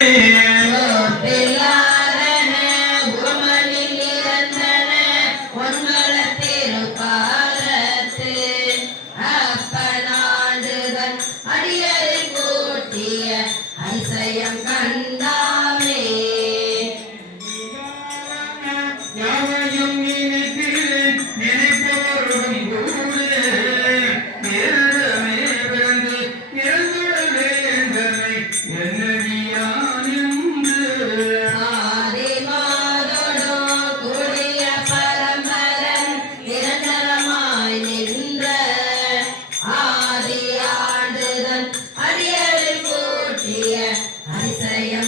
Yeah.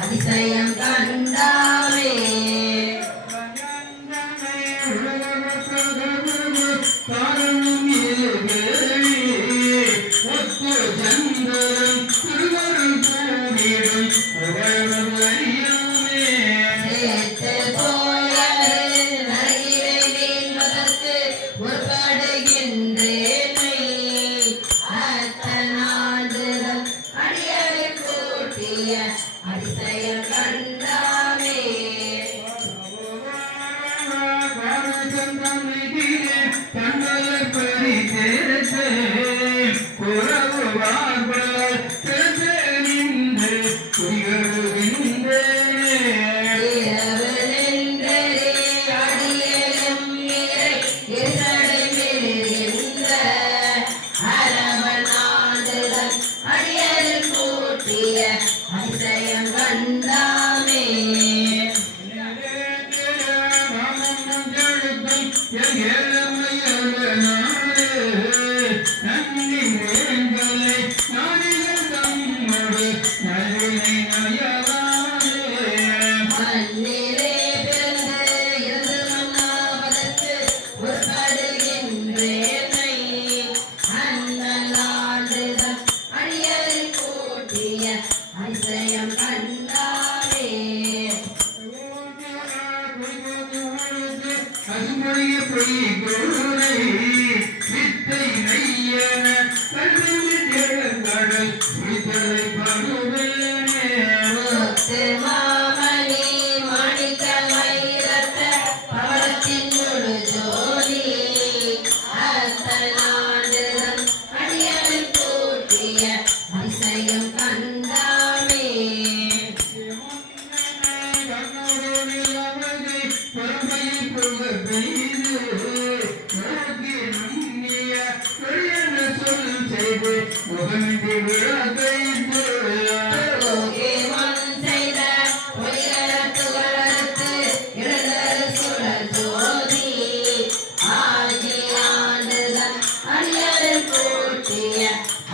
அதிசயம் கண்டா குறவு வாழ்வ பொய் கொள்கை வித்தை நையன கல்வி தேடல் கடல் புரிதலை பகுவை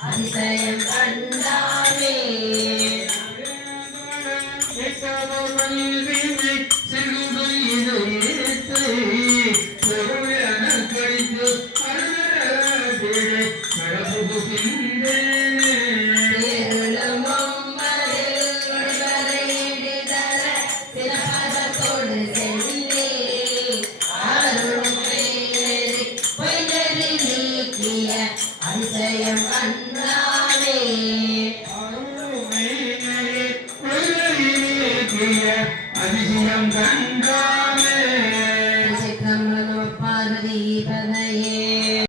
I'm saying, I. அதிசயம் கண்டா